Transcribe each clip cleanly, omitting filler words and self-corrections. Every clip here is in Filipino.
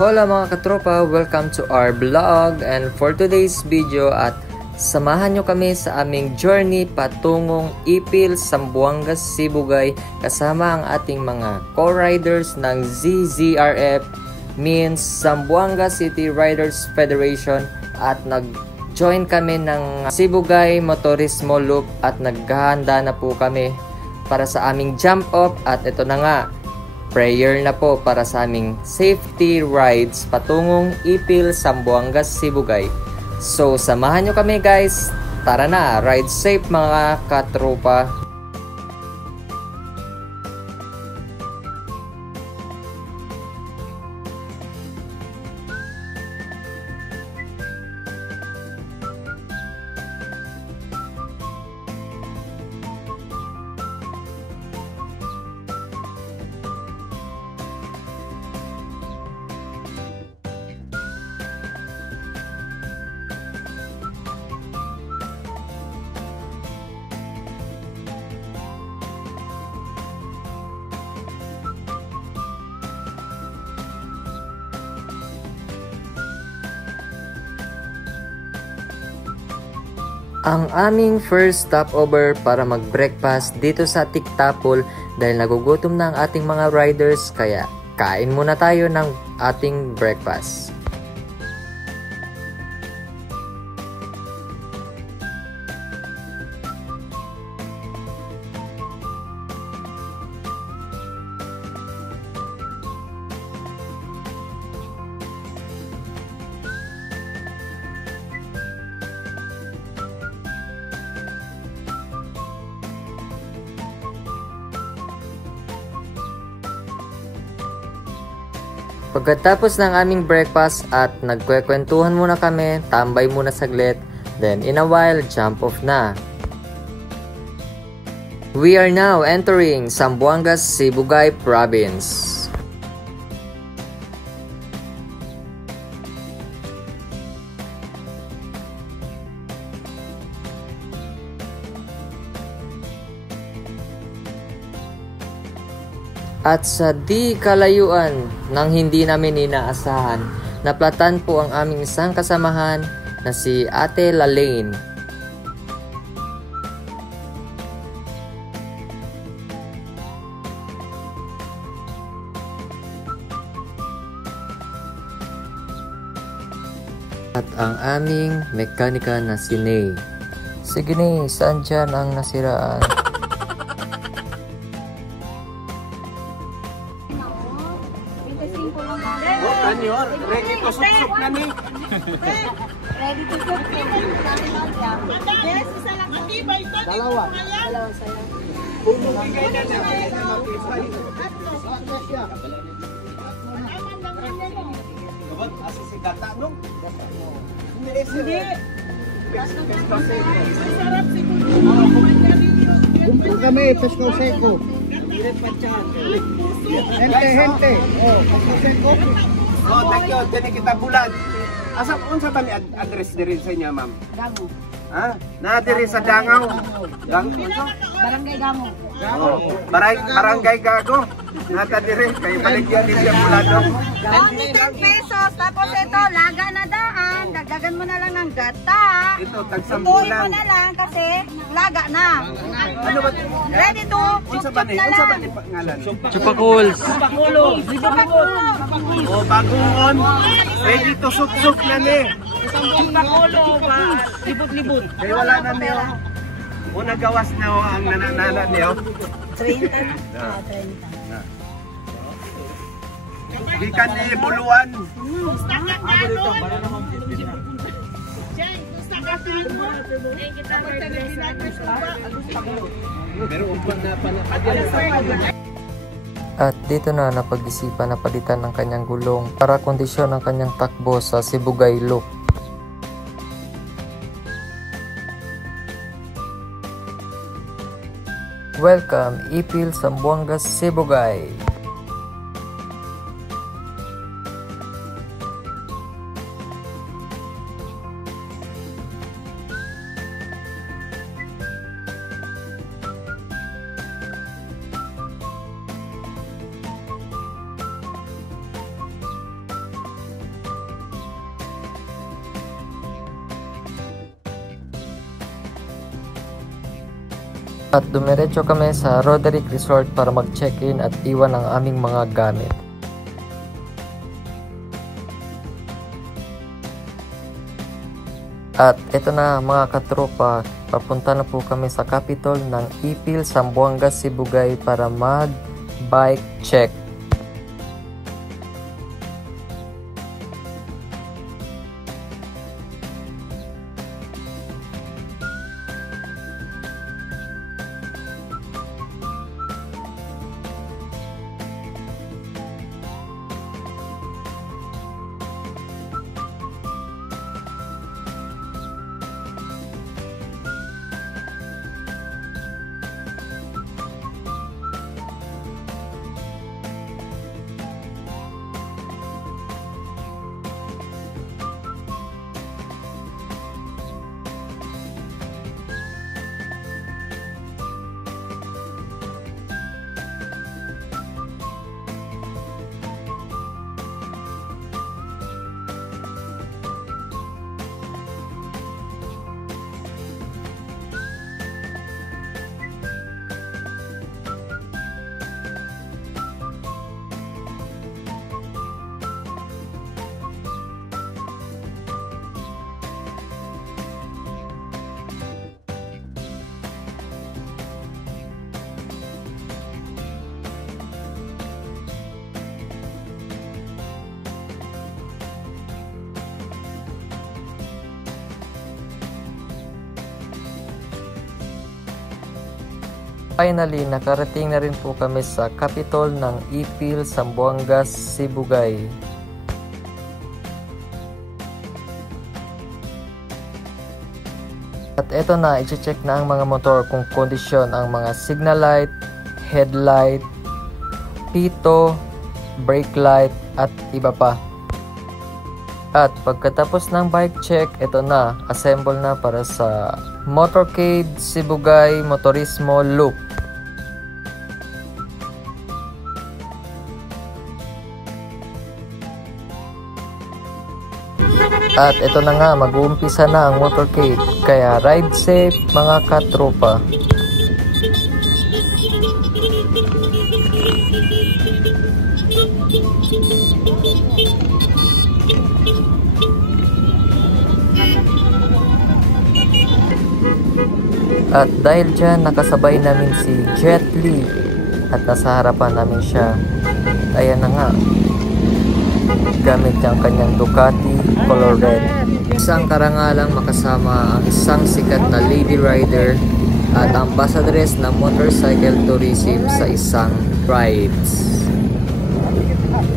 Hola mga katropa, welcome to our vlog, and for today's video at samahan nyo kami sa aming journey patungong Ipil, Zamboanga, Sibugay kasama ang ating mga co-riders ng ZZRF, means Zamboanga City Riders Federation, at nag-join kami ng Sibugay Motorismo Loop at naghahanda na po kami para sa aming jump off. At ito na nga, prayer na po para sa aming safety rides patungong Ipil, Zamboanga, Sibugay. So samahan nyo kami guys, tara na, ride safe mga katropa. Ang aming first stopover para mag-breakfast dito sa Tiktapol dahil nagugutom na ang ating mga riders, kaya kain muna tayo ng ating breakfast. Pagkatapos ng aming breakfast at nagkwekwentuhan muna kami, tambay muna saglit, then in a while, jump off na. We are now entering Zamboanga, Sibugay Province. At sa di kalayuan ng hindi namin inaasahan, naplatan po ang aming isang kasamahan na si Ate Lalaine. At ang aming mekanika na si Ney. Sige Ney, saan dyan ang nasiraan? Ready to suksok na ni. Ready to cook. Yes, isa lang. Matibay ko. Dalawa. Dalawa saya. Puno bigay na niya. Dapat asa si Gata no? Hindi. Sarap siguro. Kumpul kami, Pesco Seco. Hente. Oh, Pesco Seco. Oh, thank you. Diyan kita bulan. Asa unsa ba ni address diri sa inyo, ma'am? Dango. Ha? Na diri sa Dangaw. Barangay Dango. Oh, barangay Gago. Nata diri kay baligyan din yung bulado. 10 pesos. Tapos ito, laga na daan. Dagdagan mo na lang ng gata. Ito, Tutuin tagsambulan. mo na lang kasi laga na. Ano ba? Ready to Unsa ba ni? Unsa ba ni pangalan? Chupakuls! Oh, bagoon. Ready to suksok na ni. Pakulo ba? Libot-libot. Kaya wala na niyo. Una gawas na ho ang nananala niyo. 30 na. 30. Gikan ni buluan. At dito na napag-isipan na palitan ng kanyang gulong para kondisyon ang kanyang takbo sa Sibugay Loop. Welcome, Ipil, Zamboanga, Sibugay. At dumiretso kami sa Roderick Resort para mag-check-in at iwan ang aming mga gamit. At ito na mga katropa, papunta na po kami sa capital ng Ipil, Zamboanga, Sibugay para mag-bike check. Finally, nakarating na rin po kami sa capital ng Ipil, Zamboanga, Sibugay. At eto na, i-check na ang mga motor kung kondisyon ang mga signal light, headlight, pito, brake light at iba pa. At pagkatapos ng bike check, ito na, assemble na para sa Motorcade Sibugay Motorismo Loop. At ito na nga, mag-uumpisa na ang motorcade, kaya ride safe mga katropa. At dahil dyan, nakasabay namin si Jet Li at nasa harapan namin siya. Ayan na nga, gamit niyang kanyang Ducati color red. Isang karangalang makasama ang isang sikat na lady rider at ambassadress ng motorcycle tourism sa isang rides.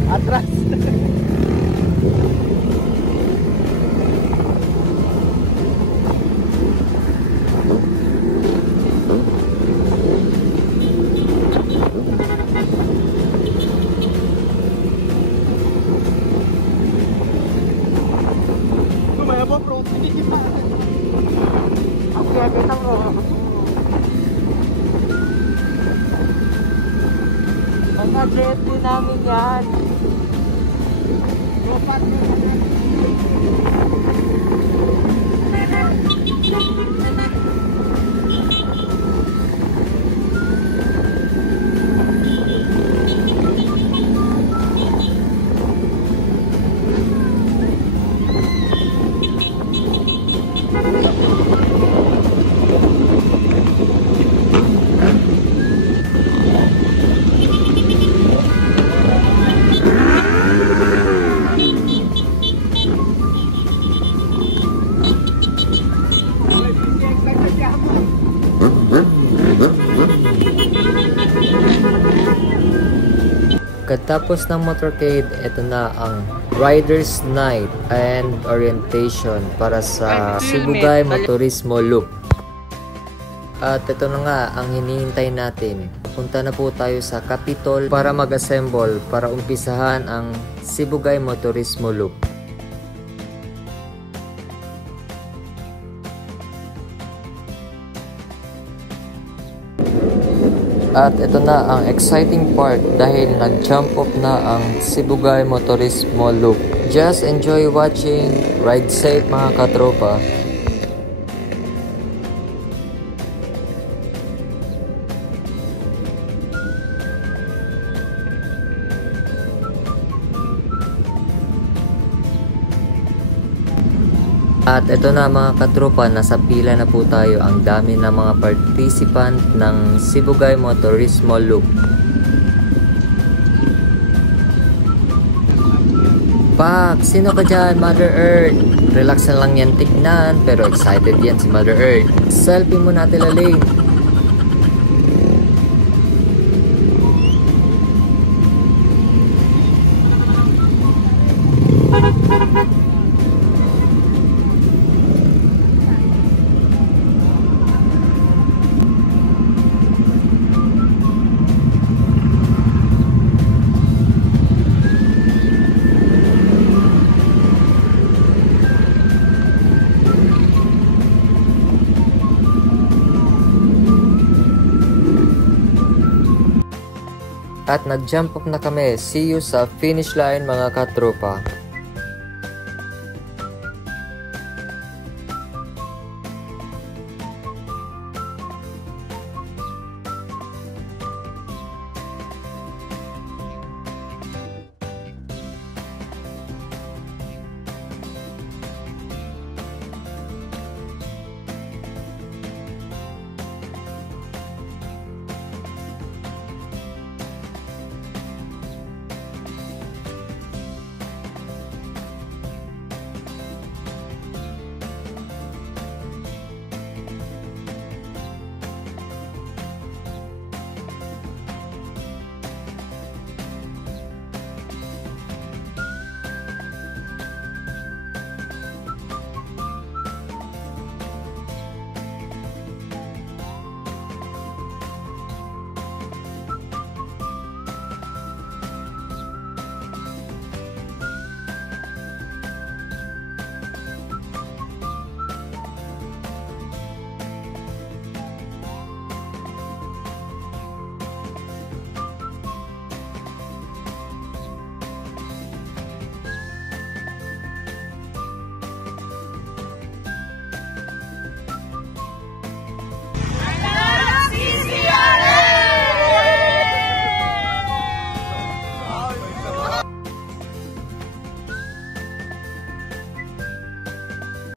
Atras. Mga-jet din namin yan. Pagkatapos ng motorcade, ito na ang Riders Night and Orientation para sa Sibugay Motorismo Loop. At ito na nga ang hinihintay natin. Punta na po tayo sa Capitol para mag-assemble para umpisahan ang Sibugay Motorismo Loop. At ito na ang exciting part dahil nag-jump off na ang Sibugay Motorismo Loop. Just enjoy watching. Ride safe mga katropa. At ito na mga katropa, nasa pila na po tayo. Ang dami ng mga participant ng Sibugay Motorismo Loop. Pak, sino ka dyan, Mother Earth? Relax na lang yan tignan, pero excited yan si Mother Earth. Selfie mo natin laling. At nag-jump up na kami. See you sa finish line mga katropa.